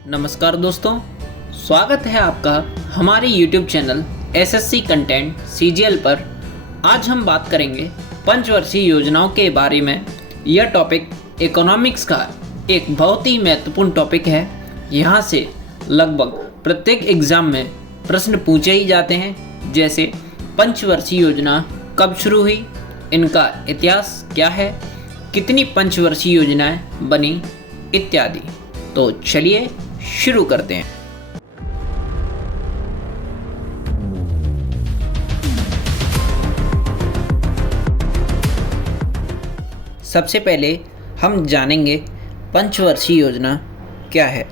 नमस्कार दोस्तों, स्वागत है आपका हमारे YouTube channel SSC content CGL पर। आज हम बात करेंगे पंचवर्षीय योजनाओं के बारे में। यह टॉपिक इकोनॉमिक्स का एक बहुत ही महत्वपूर्ण टॉपिक है। यहाँ से लगभग प्रत्येक एग्ज़ाम में प्रश्न पूछे ही जाते हैं, जैसे पंचवर्षीय योजना कब शुरू हुई, इनका इतिहास क्या है, कितनी पंचवर्षीय योजनाएं बनी इत्यादि। तो चलिए शुरू करते हैं। सबसे पहले हम जानेंगे पंचवर्षीय योजना क्या है।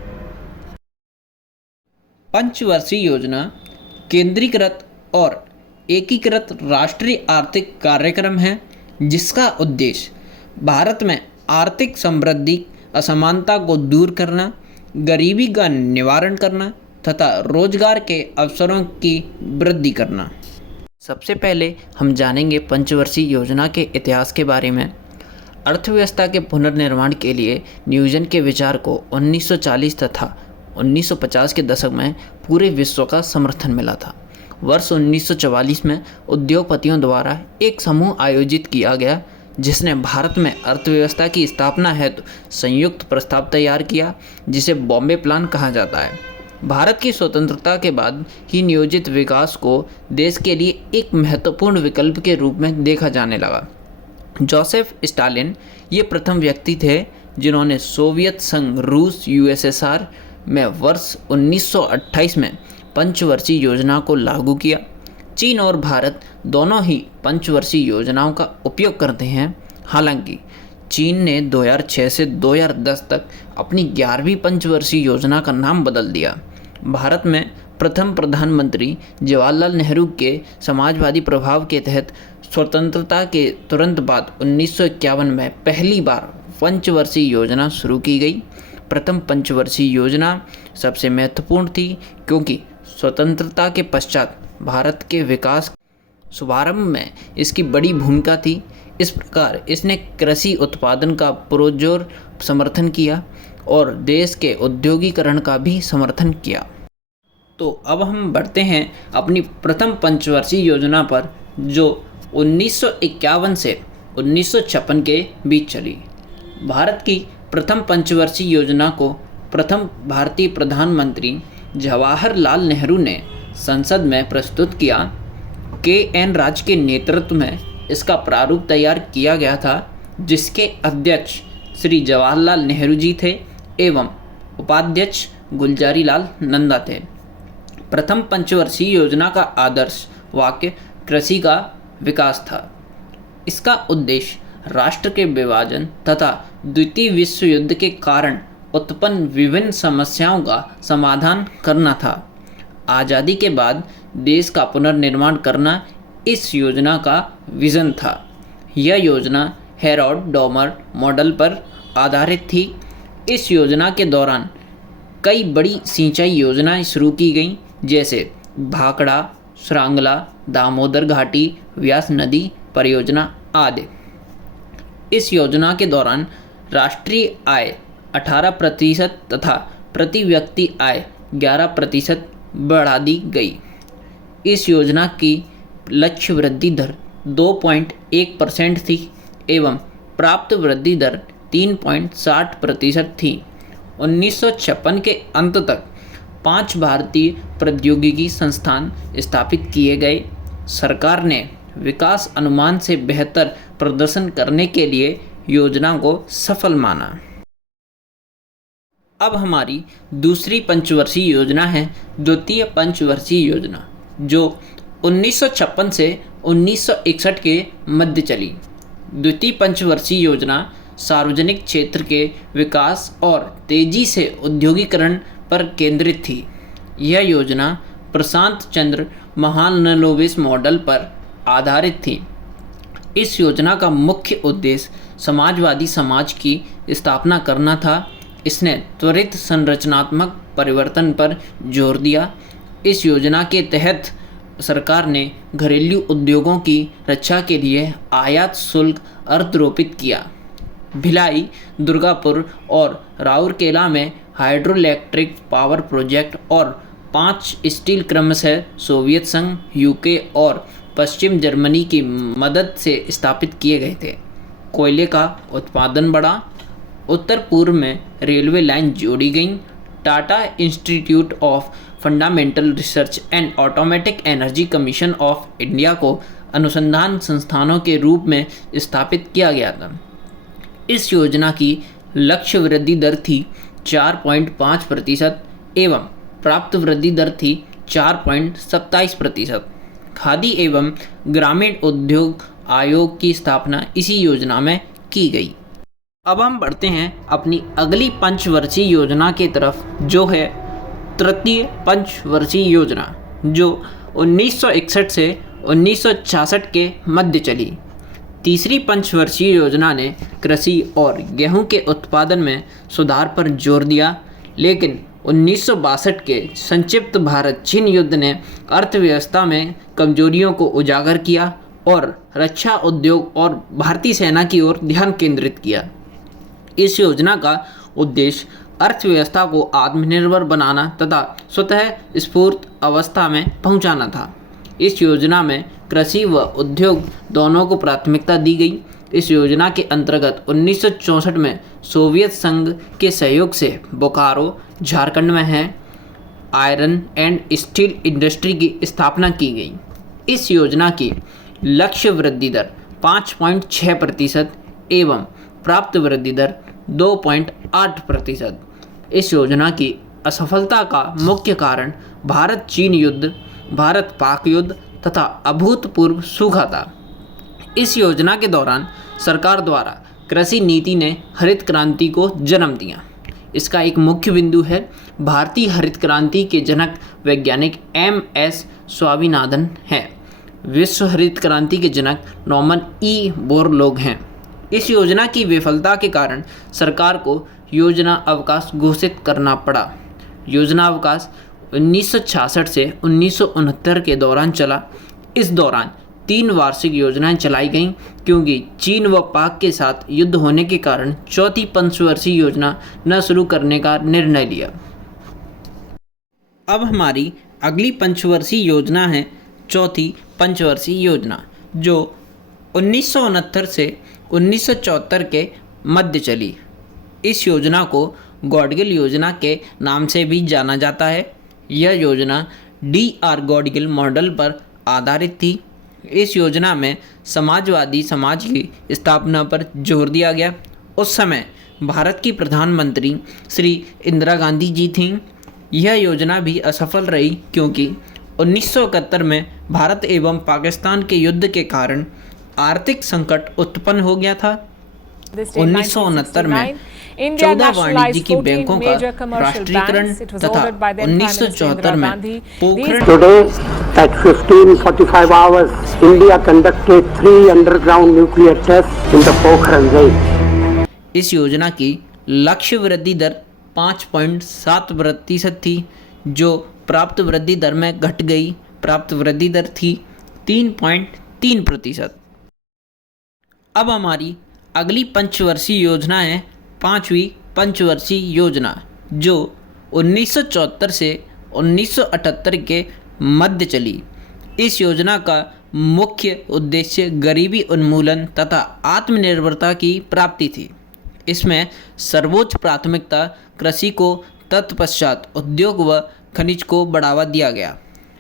पंचवर्षीय योजना केंद्रीकृत और एकीकृत राष्ट्रीय आर्थिक कार्यक्रम है, जिसका उद्देश्य भारत में आर्थिक समृद्धि, असमानता को दूर करना, गरीबी का निवारण करना तथा रोजगार के अवसरों की वृद्धि करना। सबसे पहले हम जानेंगे पंचवर्षीय योजना के इतिहास के बारे में। अर्थव्यवस्था के पुनर्निर्माण के लिए न्यूटन के विचार को 1940 तथा 1950 के दशक में पूरे विश्व का समर्थन मिला था। वर्ष 1944 में उद्योगपतियों द्वारा एक समूह आयोजित किया गया, जिसने भारत में अर्थव्यवस्था की स्थापना हेतु संयुक्त प्रस्ताव तैयार किया, जिसे बॉम्बे प्लान कहा जाता है। भारत की स्वतंत्रता के बाद ही नियोजित विकास को देश के लिए एक महत्वपूर्ण विकल्प के रूप में देखा जाने लगा। जोसेफ स्टालिन ये प्रथम व्यक्ति थे जिन्होंने सोवियत संघ, रूस, यूएसएसआर में वर्ष 1928 में पंचवर्षीय योजना को लागू किया। चीन और भारत दोनों ही पंचवर्षीय योजनाओं का उपयोग करते हैं। हालांकि चीन ने 2006 से 2010 तक अपनी 11वीं पंचवर्षीय योजना का नाम बदल दिया। भारत में प्रथम प्रधानमंत्री जवाहरलाल नेहरू के समाजवादी प्रभाव के तहत स्वतंत्रता के तुरंत बाद 1951 में पहली बार पंचवर्षीय योजना शुरू की गई। प्रथम पंचवर्षीय योजना सबसे महत्वपूर्ण थी, क्योंकि स्वतंत्रता के पश्चात भारत के विकास शुभारंभ में इसकी बड़ी भूमिका थी। इस प्रकार इसने कृषि उत्पादन का पुरजोर समर्थन किया और देश के औद्योगिकरण का भी समर्थन किया। तो अब हम बढ़ते हैं अपनी प्रथम पंचवर्षीय योजना पर, जो 1951 से 1956 के बीच चली। भारत की प्रथम पंचवर्षीय योजना को प्रथम भारतीय प्रधानमंत्री जवाहरलाल नेहरू ने संसद में प्रस्तुत किया। के.एन. राज के नेतृत्व में इसका प्रारूप तैयार किया गया था, जिसके अध्यक्ष श्री जवाहरलाल नेहरू जी थे एवं उपाध्यक्ष गुलजारी लाल नंदा थे। प्रथम पंचवर्षीय योजना का आदर्श वाक्य कृषि का विकास था। इसका उद्देश्य राष्ट्र के विभाजन तथा द्वितीय विश्व युद्ध के कारण उत्पन्न विभिन्न समस्याओं का समाधान करना था। आज़ादी के बाद देश का पुनर्निर्माण करना इस योजना का विज़न था। यह योजना हेरोल्ड डॉमर मॉडल पर आधारित थी। इस योजना के दौरान कई बड़ी सिंचाई योजनाएं शुरू की गईं, जैसे भाखड़ा, श्रांगला, दामोदर घाटी व्यास नदी परियोजना आदि। इस योजना के दौरान राष्ट्रीय आय 18% तथा प्रति व्यक्ति आय 11% बढ़ा दी गई। इस योजना की लक्ष्य वृद्धि दर 2.1% थी एवं प्राप्त वृद्धि दर 3.60% थी। 1956 के अंत तक 5 भारतीय प्रौद्योगिकी संस्थान स्थापित किए गए। सरकार ने विकास अनुमान से बेहतर प्रदर्शन करने के लिए योजना को सफल माना। अब हमारी दूसरी पंचवर्षीय योजना है द्वितीय पंचवर्षीय योजना, जो 1956 से 1961 के मध्य चली। द्वितीय पंचवर्षीय योजना सार्वजनिक क्षेत्र के विकास और तेजी से औद्योगिकरण पर केंद्रित थी। यह योजना प्रशांत चंद्र महालनोबिस मॉडल पर आधारित थी। इस योजना का मुख्य उद्देश्य समाजवादी समाज की स्थापना करना था। इसने त्वरित संरचनात्मक परिवर्तन पर जोर दिया। इस योजना के तहत सरकार ने घरेलू उद्योगों की रक्षा के लिए आयात शुल्क अर्थरोपित किया। भिलाई, दुर्गापुर और राउरकेला में हाइड्रो इलेक्ट्रिक पावर प्रोजेक्ट और 5 स्टील क्रमशः सोवियत संघ, यूके और पश्चिम जर्मनी की मदद से स्थापित किए गए थे। कोयले का उत्पादन बढ़ा, उत्तर पूर्व में रेलवे लाइन जोड़ी गई, Tata institute of fundamental research and automatic energy commission of India को अनुसंधान संस्थानों के रूप में स्थापित किया गया था। इस योजना की लक्ष्य वृद्धि दर थी 4.5% एवं प्राप्त वृद्धि दर थी 4.27%। खादी एवं ग्रामीण उद्योग आयोग की स्थापना इसी योजना में की गई। अब हम बढ़ते हैं अपनी अगली पंचवर्षीय योजना की तरफ, जो है तृतीय पंचवर्षीय योजना, जो 1961 से 1966 के मध्य चली। तीसरी पंचवर्षीय योजना ने कृषि और गेहूं के उत्पादन में सुधार पर जोर दिया, लेकिन 1962 के संक्षिप्त भारत चीन युद्ध ने अर्थव्यवस्था में कमजोरियों को उजागर किया और रक्षा उद्योग और भारतीय सेना की ओर ध्यान केंद्रित किया। इस योजना का उद्देश्य अर्थव्यवस्था को आत्मनिर्भर बनाना तथा स्वतः स्फूर्त अवस्था में पहुंचाना था। इस योजना में कृषि व उद्योग दोनों को प्राथमिकता दी गई। इस योजना के अंतर्गत 1964 में सोवियत संघ के सहयोग से बोकारो, झारखंड में है आयरन एंड स्टील इंडस्ट्री की स्थापना की गई। इस योजना की लक्ष्य वृद्धि दर 5.6% एवं प्राप्त वृद्धि दर 2.8%। इस योजना की असफलता का मुख्य कारण भारत चीन युद्ध, भारत पाक युद्ध तथा अभूतपूर्व सूखा था। इस योजना के दौरान सरकार द्वारा कृषि नीति ने हरित क्रांति को जन्म दिया। इसका एक मुख्य बिंदु है भारतीय हरित क्रांति के जनक वैज्ञानिक MS स्वामीनाथन हैं। विश्व हरित क्रांति के जनक नॉर्मन E बोरलॉग हैं। इस योजना की विफलता के कारण सरकार को योजना अवकाश घोषित करना पड़ा। योजना अवकाश 1966 से 1969 के दौरान चला। इस दौरान 3 वार्षिक योजनाएं चलाई गईं, क्योंकि चीन व पाक के साथ युद्ध होने के कारण चौथी पंचवर्षीय योजना न शुरू करने का निर्णय लिया। अब हमारी अगली पंचवर्षीय योजना है चौथी पंचवर्षीय योजना, जो 1969 से 1974 के मध्य चली। इस योजना को गॉडगिल योजना के नाम से भी जाना जाता है। यह योजना DR गॉडगिल मॉडल पर आधारित थी। इस योजना में समाजवादी समाज की स्थापना पर जोर दिया गया। उस समय भारत की प्रधानमंत्री श्री इंदिरा गांधी जी थीं। यह योजना भी असफल रही, क्योंकि 1971 में भारत एवं पाकिस्तान के युद्ध के कारण आर्थिक संकट उत्पन्न हो गया था। 1969 में 14 वाणिज्यिक बैंकों का राष्ट्रीयकरण तथा 1974 में Pokhran. Today at 15:45 hours, India conducted 3 underground nuclear tests in the Pokhran range. इस योजना की लक्ष्य वृद्धि दर 5.7% थी, जो प्राप्त वृद्धि दर में घट गई। प्राप्त वृद्धि दर थी 3.3%। अब हमारी अगली पंचवर्षीय योजना है पांचवी पंचवर्षीय योजना, जो 1974 से 1978 के मध्य चली। इस योजना का मुख्य उद्देश्य गरीबी उन्मूलन तथा आत्मनिर्भरता की प्राप्ति थी। इसमें सर्वोच्च प्राथमिकता कृषि को, तत्पश्चात उद्योग व खनिज को बढ़ावा दिया गया।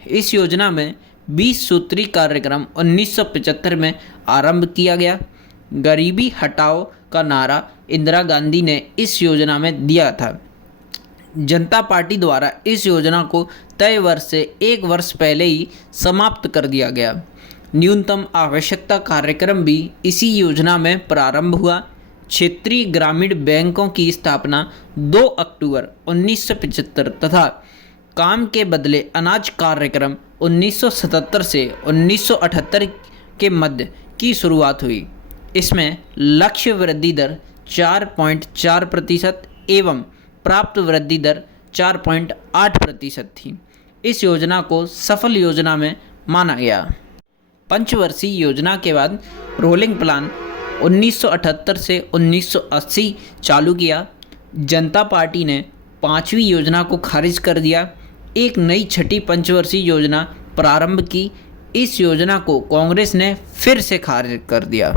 इस योजना में 20 सूत्री कार्यक्रम 1975 में आरंभ किया गया। गरीबी हटाओ का नारा इंदिरा गांधी ने इस योजना में दिया था। जनता पार्टी द्वारा इस योजना को तय वर्ष से 1 वर्ष पहले ही समाप्त कर दिया गया। न्यूनतम आवश्यकता कार्यक्रम भी इसी योजना में प्रारंभ हुआ। क्षेत्रीय ग्रामीण बैंकों की स्थापना 2 अक्टूबर 1975 तथा काम के बदले अनाज कार्यक्रम 1977 से 1978 के मध्य की शुरुआत हुई। इसमें लक्ष्य वृद्धि दर 4.4% एवं प्राप्त वृद्धि दर 4.8% थी। इस योजना को सफल योजना में माना गया। पंचवर्षीय योजना के बाद रोलिंग प्लान 1978 से 1980 चालू किया। जनता पार्टी ने 5वीं योजना को खारिज कर दिया, एक नई छठी पंचवर्षीय योजना प्रारंभ की। इस योजना को कांग्रेस ने फिर से खारिज कर दिया।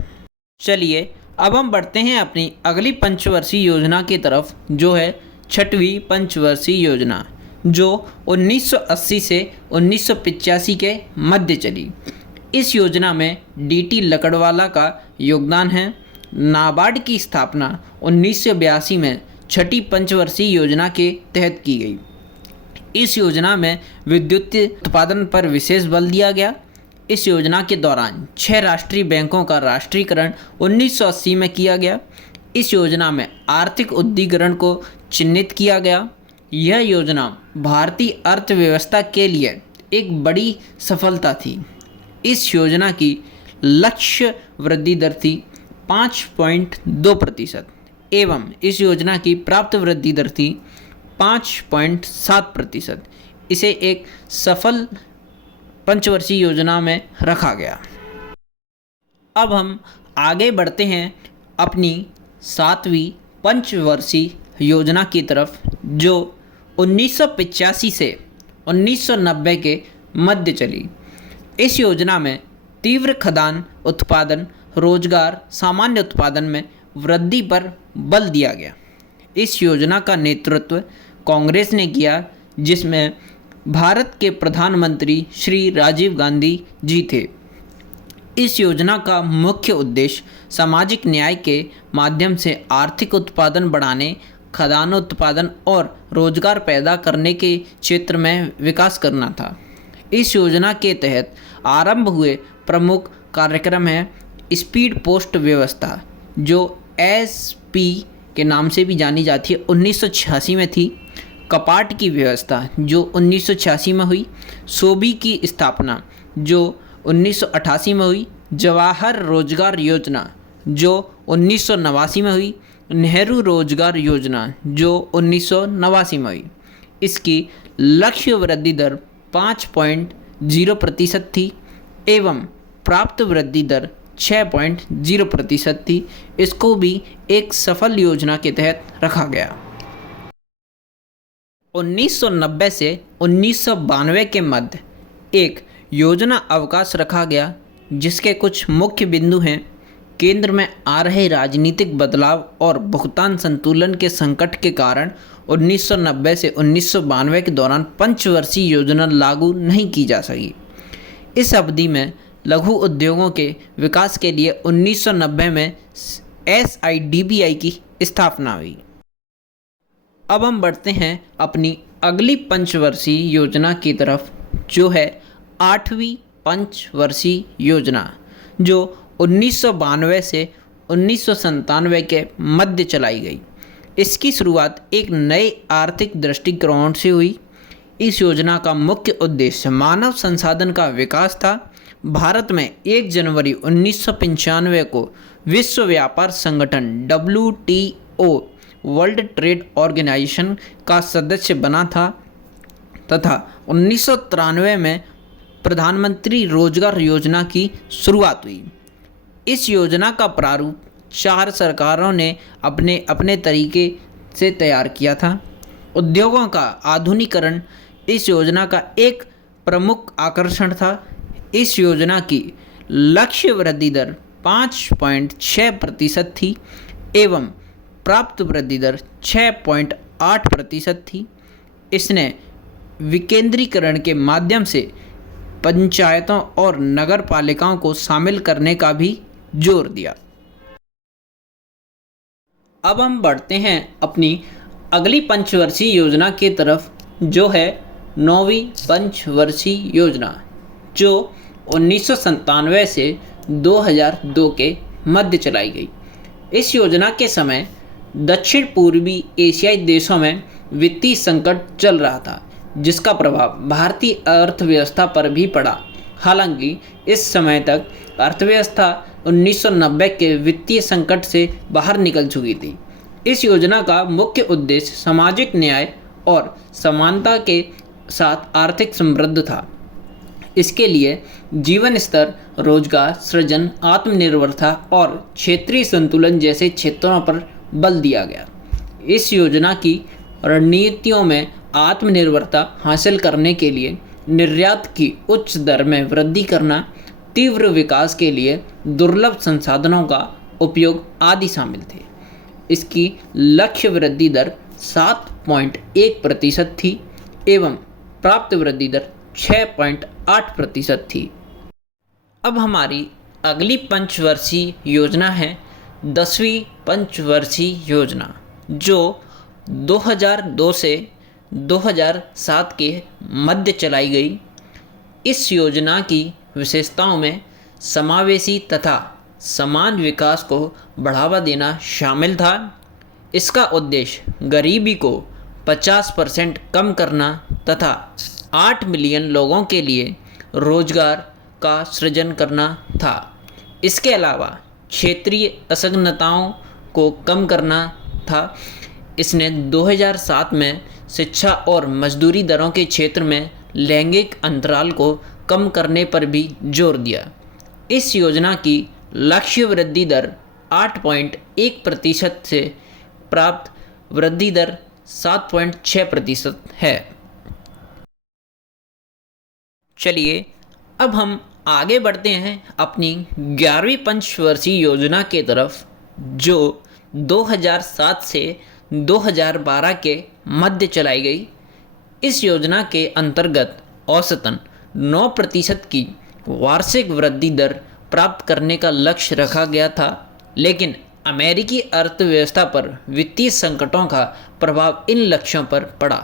चलिए अब हम बढ़ते हैं अपनी अगली पंचवर्षीय योजना की तरफ, जो है छठवीं पंचवर्षीय योजना, जो 1980 से 1985 के मध्य चली। इस योजना में डीटी लकड़वाला का योगदान है। नाबार्ड की स्थापना 1982 में छठी पंचवर्षीय योजना के तहत की गई। इस योजना में विद्युत उत्पादन पर विशेष बल दिया गया। इस योजना के दौरान 6 राष्ट्रीय बैंकों का राष्ट्रीयकरण 1980 में किया गया। इस योजना में आर्थिक उद्दीकरण को चिन्हित किया गया। यह योजना भारतीय अर्थव्यवस्था के लिए एक बड़ी सफलता थी। इस योजना की लक्ष्य वृद्धि दर थी 5.2% एवं इस योजना की प्राप्त वृद्धि दर थी 5.7%। इसे एक सफल पंचवर्षीय योजना में रखा गया। अब हम आगे बढ़ते हैं अपनी 7वीं पंचवर्षीय योजना की तरफ, जो 1985 से 1990 के मध्य चली। इस योजना में तीव्र खदान उत्पादन, रोजगार, सामान्य उत्पादन में वृद्धि पर बल दिया गया। इस योजना का नेतृत्व कांग्रेस ने किया, जिसमें भारत के प्रधानमंत्री श्री राजीव गांधी जी थे। इस योजना का मुख्य उद्देश्य सामाजिक न्याय के माध्यम से आर्थिक उत्पादन बढ़ाने, खदान उत्पादन और रोजगार पैदा करने के क्षेत्र में विकास करना था। इस योजना के तहत आरंभ हुए प्रमुख कार्यक्रम है स्पीड पोस्ट व्यवस्था, जो एसपी के नाम से भी जानी जाती है, 1986 में थी। कपाट की व्यवस्था, जो 1986 में हुई। सोबी की स्थापना, जो 1988 में हुई। जवाहर रोजगार योजना, जो 1989 में हुई। नेहरू रोजगार योजना, जो 1989 में हुई। इसकी लक्ष्य वृद्धि दर 5.0% थी एवं प्राप्त वृद्धि दर 6.0% थी। इसको भी एक सफल योजना के तहत रखा गया। 1990 से 1992 के मध्य एक योजना अवकाश रखा गया, जिसके कुछ मुख्य बिंदु हैं। केंद्र में आ रहे राजनीतिक बदलाव और भुगतान संतुलन के संकट के कारण 1990 से 1992 के दौरान पंचवर्षीय योजना लागू नहीं की जा सकी। इस अवधि में लघु उद्योगों के विकास के लिए 1990 में SIDBI की स्थापना हुई। अब हम बढ़ते हैं अपनी अगली पंचवर्षीय योजना की तरफ, जो है 8वीं पंचवर्षीय योजना, जो 1992 से 1997 के मध्य चलाई गई। इसकी शुरुआत एक नए आर्थिक दृष्टिकोण से हुई। इस योजना का मुख्य उद्देश्य मानव संसाधन का विकास था। भारत में 1 जनवरी 1995 को विश्व व्यापार संगठन WTO वर्ल्ड ट्रेड ऑर्गेनाइजेशन का सदस्य बना था तथा 1993 में प्रधानमंत्री रोजगार योजना की शुरुआत हुई। इस योजना का प्रारूप 4 सरकारों ने अपने अपने तरीके से तैयार किया था। उद्योगों का आधुनिकीकरण इस योजना का एक प्रमुख आकर्षण था। इस योजना की लक्ष्य वृद्धि दर 5.6% थी एवं प्राप्त वृद्धि दर 6.8% थी। इसने विकेंद्रीकरण के माध्यम से पंचायतों और नगर पालिकाओं को शामिल करने का भी जोर दिया। अब हम बढ़ते हैं अपनी अगली पंचवर्षीय योजना की तरफ, जो है 9वीं पंचवर्षीय योजना, जो 1997 से 2002 के मध्य चलाई गई। इस योजना के समय दक्षिण पूर्वी एशियाई देशों में वित्तीय संकट चल रहा था, जिसका प्रभाव भारतीय अर्थव्यवस्था पर भी पड़ा। हालांकि इस समय तक अर्थव्यवस्था 1990 के वित्तीय संकट से बाहर निकल चुकी थी। इस योजना का मुख्य उद्देश्य सामाजिक न्याय और समानता के साथ आर्थिक समृद्धि था। इसके लिए जीवन स्तर, रोजगार सृजन, आत्मनिर्भरता और क्षेत्रीय संतुलन जैसे क्षेत्रों पर बल दिया गया। इस योजना की रणनीतियों में आत्मनिर्भरता हासिल करने के लिए निर्यात की उच्च दर में वृद्धि करना, तीव्र विकास के लिए दुर्लभ संसाधनों का उपयोग आदि शामिल थे। इसकी लक्ष्य वृद्धि दर 7.1% थी एवं प्राप्त वृद्धि दर 6.8% थी। अब हमारी अगली पंचवर्षीय योजना है 10वीं पंचवर्षीय योजना, जो 2002 से 2007 के मध्य चलाई गई। इस योजना की विशेषताओं में समावेशी तथा समान विकास को बढ़ावा देना शामिल था। इसका उद्देश्य गरीबी को 50% कम करना तथा 8 मिलियन लोगों के लिए रोजगार का सृजन करना था। इसके अलावा क्षेत्रीय असमानताओं को कम करना था। इसने 2007 में शिक्षा और मजदूरी दरों के क्षेत्र में लैंगिक अंतराल को कम करने पर भी जोर दिया। इस योजना की लक्ष्य वृद्धि दर 8.1% से प्राप्त वृद्धि दर 7.6% है। चलिए अब हम आगे बढ़ते हैं अपनी 11वीं पंचवर्षीय योजना के तरफ, जो 2007 से 2012 के मध्य चलाई गई। इस योजना के अंतर्गत औसतन 9% की वार्षिक वृद्धि दर प्राप्त करने का लक्ष्य रखा गया था, लेकिन अमेरिकी अर्थव्यवस्था पर वित्तीय संकटों का प्रभाव इन लक्ष्यों पर पड़ा।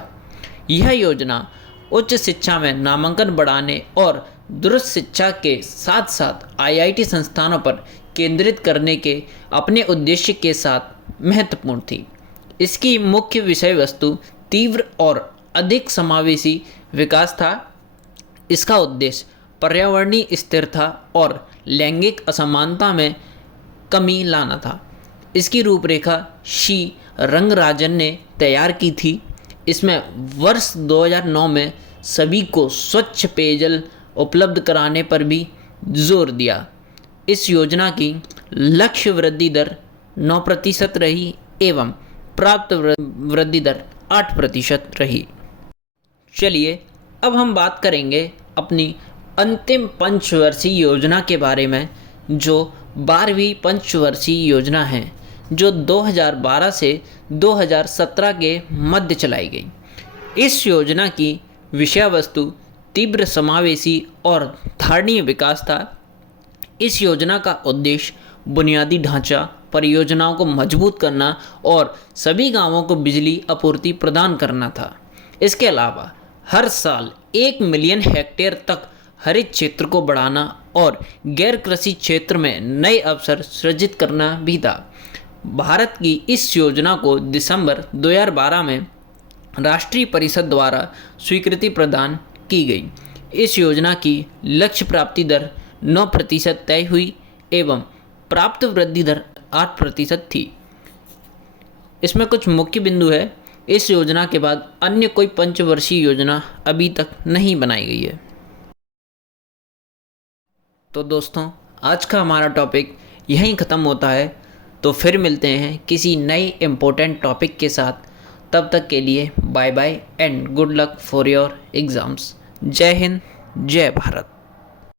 यह योजना उच्च शिक्षा में नामांकन बढ़ाने और दूरस्थ शिक्षा के साथ साथ IIT संस्थानों पर केंद्रित करने के अपने उद्देश्य के साथ महत्वपूर्ण थी। इसकी मुख्य विषय वस्तु तीव्र और अधिक समावेशी विकास था। इसका उद्देश्य पर्यावरणीय स्थिरता और लैंगिक असमानता में कमी लाना था। इसकी रूपरेखा शी रंगराजन ने तैयार की थी। इसमें वर्ष 2009 में सभी को स्वच्छ पेयजल उपलब्ध कराने पर भी जोर दिया। इस योजना की लक्ष्य वृद्धि दर 9% रही एवं प्राप्त वृद्धि दर 8% रही। चलिए अब हम बात करेंगे अपनी अंतिम पंचवर्षीय योजना के बारे में, जो 12वीं पंचवर्षीय योजना है, जो 2012 से 2017 के मध्य चलाई गई। इस योजना की विषय वस्तु तीव्र समावेशी और धारणीय विकास था। इस योजना का उद्देश्य बुनियादी ढांचा परियोजनाओं को मजबूत करना और सभी गांवों को बिजली आपूर्ति प्रदान करना था। इसके अलावा हर साल 1 मिलियन हेक्टेयर तक हरित क्षेत्र को बढ़ाना और गैर कृषि क्षेत्र में नए अवसर सृजित करना भी था। भारत की इस योजना को दिसंबर 2012 में राष्ट्रीय परिषद द्वारा स्वीकृति प्रदान की गई। इस योजना की लक्ष्य प्राप्ति दर 9% तय हुई एवं प्राप्त वृद्धि दर 8% थी। इसमें कुछ मुख्य बिंदु है। इस योजना के बाद अन्य कोई पंचवर्षीय योजना अभी तक नहीं बनाई गई है। तो दोस्तों, आज का हमारा टॉपिक यहीं ख़त्म होता है। तो फिर मिलते हैं किसी नए इम्पोर्टेंट टॉपिक के साथ। तब तक के लिए bye bye and good luck for your exams. जय हिंद, जय भारत।